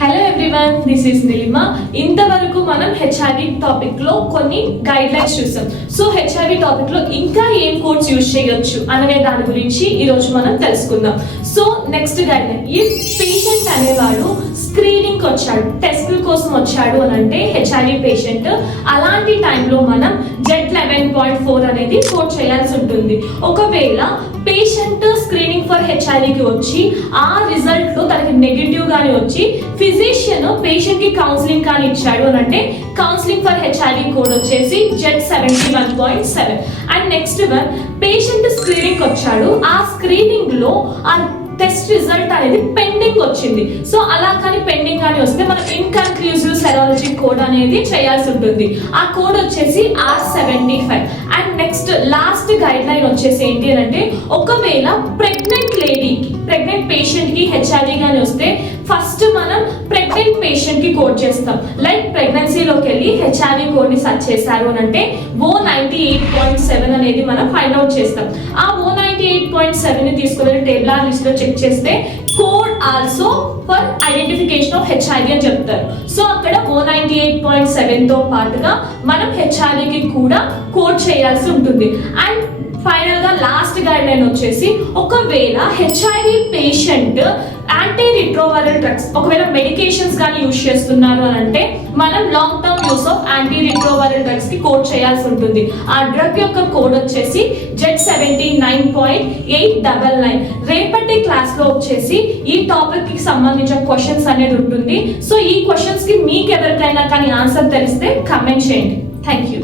Hello everyone, this is Nilima. ఇంతవరకు మనం HIV topic లో కొన్ని గైడ్ లైన్స్ చూసాం. సో హెచ్ఐవి టాపిక్ లో ఇంకా ఏం కోడ్స్ యూజ్ చేయొచ్చు అనే దాని గురించి ఈ రోజు మనం తెలుసుకుందాం. సో నెక్స్ట్ గైడ్ లైన్, ఈ పేషెంట్ అనేవాడు స్క్రీనింగ్ వచ్చాడు, టెస్ట్ల కోసం వచ్చాడు అని అంటే హెచ్ఐవి పేషెంట్, అలాంటి టైంలో మనం Z11.4 అనేది కోడ్ చేయాల్సి ఉంటుంది. ఒకవేళ పేషెంట్ స్క్రీనింగ్ ఫర్ హెచ్ఐవికి వచ్చి ఆ రిజల్ట్ లో తనకి నెగిటివ్ గాని వచ్చి ఫిజిషియన్ పేషెంట్ కి కౌన్సిలింగ్ కానీ ఇచ్చాడు అని అంటే కౌన్సిలింగ్ ఫర్ హెచ్ఐవి కోడ్ వచ్చేసి Z71.7. And next one, patient screening వచ్చాడు, ఆ స్క్రీనింగ్ లో ఆ టెస్ట్ రిజల్ట్ అనేది పెండింగ్ వచ్చింది. సో అలా కానీ పెండింగ్ కానీ వస్తే మనం ఇన్కన్క్లూజివ్ సెరాలజీ కోడ్ అనేది చేయాల్సి ఉంటుంది. ఆ కోడ్ వచ్చేసి R75. And next last guide line వచ్చేసి ఏంటి అని అంటే, ఒకవేళ ప్రెగ్నెంట్ పేషెంట్ కి హెచ్ఐవి గానీ వస్తే ఫస్ట్ మనం ప్రెగ్నెంట్ పేషెంట్ కి కోడ్ చేస్తాం. లైక్ ప్రెగ్నెన్సీలోకి వెళ్ళి హెచ్ఐవి కోడ్ ని సెర్చ్ చేశారు అని అంటే O98.7 అనేది మనం ఫైండ్ అవుట్ చేస్తాం. ఆ O98.7 ని తీసుకుని టేబులర్ లిస్ట్ లో చెక్ చేస్తే code also for identification of HIV అని చెప్తారు. సో అక్కడ O98.7 తో పాటుగా మనం హెచ్ఐవికి కూడా కోడ్ చేయాల్సి ఉంటుంది. అండ్ ఫైనల్ గా లాస్ట్ గైడ్ లైన్ వచ్చేసి, ఒకవేళ HIV patient anti retroviral drugs ఒకవేళ మెడికేషన్స్ కానీ యూజ్ చేస్తున్నారు అని అంటే మనం long term use of anti retroviral drugs కి కోడ్ చేయాల్సి ఉంటుంది. ఆ డ్రగ్ యొక్క కోడ్ వచ్చేసి Z79.899. రేపటి క్లాస్ లో వచ్చేసి ఈ టాపిక్ కి సంబంధించిన క్వశ్చన్స్ అనేది ఉంటుంది. సో ఈ క్వశ్చన్స్ కి మీకు ఎవరికైనా కానీ ఆన్సర్ తెలిస్తే కమెంట్ చేయండి. Thank you.